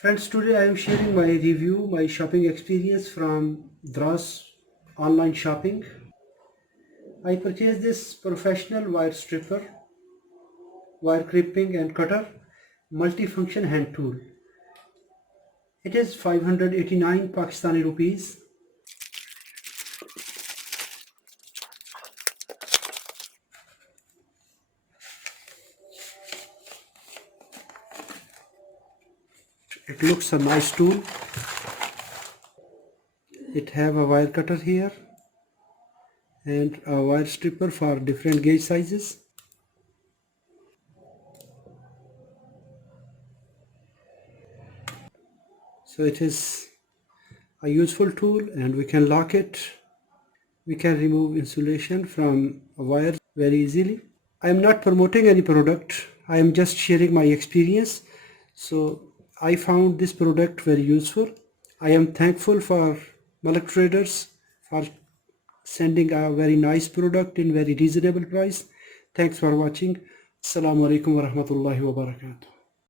Friends, today I am sharing my shopping experience from Dross online shopping. I purchased this professional wire stripper, wire clipping and cutter, multifunction hand tool. It is 589 Pakistani rupees. It looks a nice tool. It have a wire cutter here and a wire stripper for different gauge sizes. So it is a useful tool and we can lock it. We can remove insulation from a wire very easily. I am not promoting any product. I am just sharing my experience. So I found this product very useful. I am thankful for Malik Traders for sending a very nice product in very reasonable price. Thanks for watching. Assalamu alaikum wa rahmatullahi wa barakatuh.